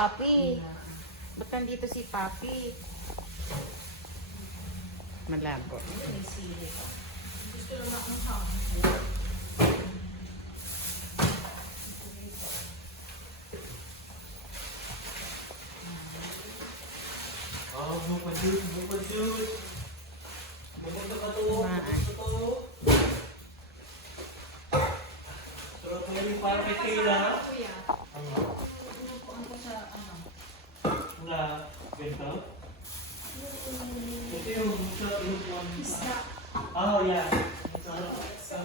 Papi? Ba't nandito si Papi? Malabo. May sili ka. Gusto lang akong hangin. Mupajud. Maganda ka to. Pero ito yung parang kay Kayla. Kuya, Ano? unupuan ko sa ano. Na ganito? Ito yung sa inupuan. Isda. Oh, yeah. Sa